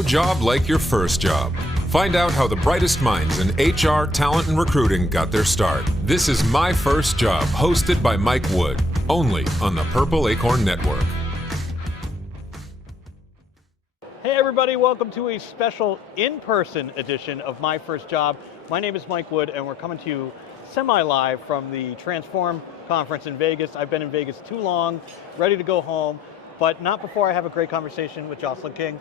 no job like your first job. Find out how the brightest minds in HR, talent, and recruiting got their start. This is My First Job, hosted by Mike Wood, only on the Purple Acorn Network. Hey everybody, welcome to a special in-person edition of My First Job. My name is Mike Wood and we're coming to you semi-live from the Transform conference in Vegas. I've been in Vegas too long, ready to go home, but not before I have a great conversation with Jocelyn King.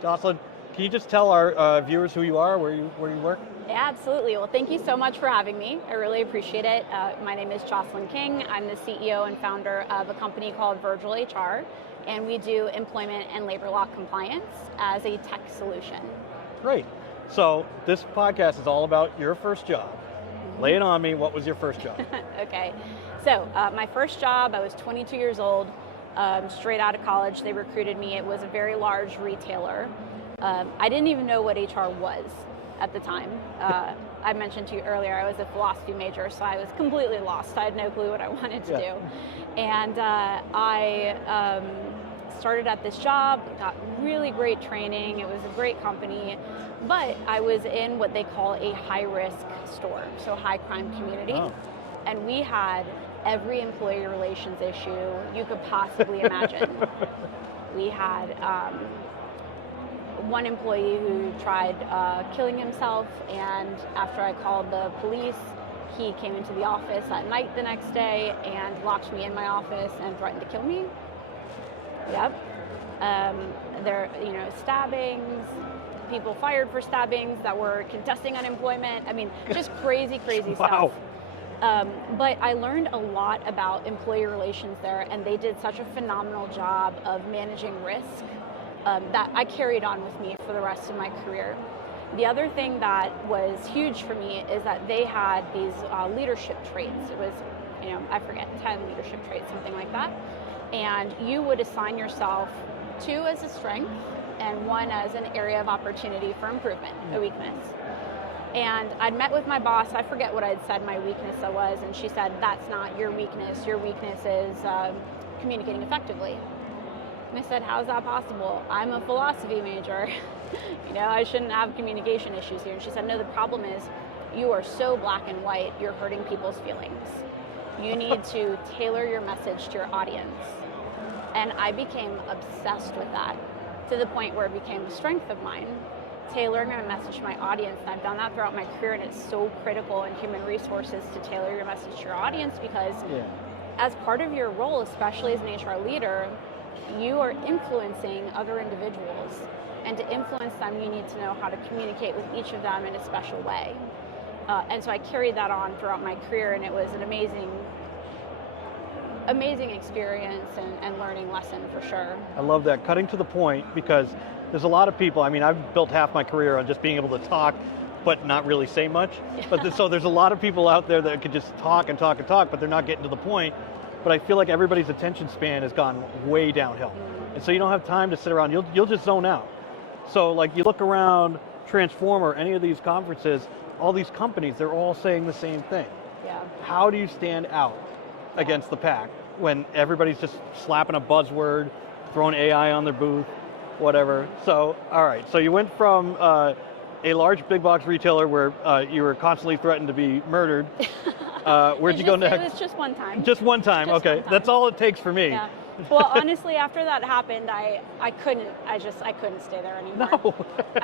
Jocelyn, can you just tell our viewers who you are, where you work? Yeah, absolutely. Well, thank you so much for having me. I really appreciate it. My name is Jocelyn King. I'm the CEO and founder of a company called Virtual HR, and we do employment and labor law compliance as a tech solution. Great. So this podcast is all about your first job. Lay it on me. What was your first job? Okay. So my first job, I was 22 years old, straight out of college. They recruited me. It was a very large retailer. I didn't even know what HR was at the time. I mentioned to you earlier, I was a philosophy major, so I was completely lost. I had no clue what I wanted to do. And I started at this job, got really great training. It was a great company, but I was in what they call a high-risk store, so high-crime community. Oh. And we had every employee relations issue you could possibly imagine. We had one employee who tried killing himself, and after I called the police, he came into the office at night the next day and locked me in my office and threatened to kill me. Yep. There, stabbings, people fired for stabbings that were contesting unemployment. I mean, just crazy Wow. stuff. But I learned a lot about employee relations there, and they did such a phenomenal job of managing risk that I carried on with me for the rest of my career. The other thing that was huge for me is that they had these leadership traits. It was, I forget, 10 leadership traits, something like that. And you would assign yourself 2 as a strength and 1 as an area of opportunity for improvement, a weakness. And I'd met with my boss, I forget what I'd said my weakness was, and she said, that's not your weakness is communicating effectively. And I said, how's that possible? I'm a philosophy major. I shouldn't have communication issues here. And she said, no, the problem is you are so black and white, you're hurting people's feelings. You need to tailor your message to your audience. And I became obsessed with that to the point where it became a strength of mine, tailoring my message to my audience. And I've done that throughout my career, and it's so critical in human resources to tailor your message to your audience, because as part of your role, especially as an HR leader, you are influencing other individuals. And to influence them, you need to know how to communicate with each of them in a special way. And so I carried that on throughout my career, and it was an amazing experience and learning lesson for sure. I love that, cutting to the point, because there's a lot of people, I've built half my career on just being able to talk, but not really say much. But so there's a lot of people out there that could just talk and talk and talk, but they're not getting to the point. But I feel like everybody's attention span has gone way downhill. And so you don't have time to sit around, you'll just zone out. So like you look around Transform or any of these conferences, all these companies, they're all saying the same thing. Yeah. How do you stand out against the pack when everybody's just slapping a buzzword, throwing AI on their booth, whatever? So, all right, so you went from a large big box retailer where you were constantly threatened to be murdered. Where'd you go next? It was just one time. Just one time, okay. One time. That's all it takes for me. Yeah. Well, honestly, after that happened, I couldn't stay there anymore. No.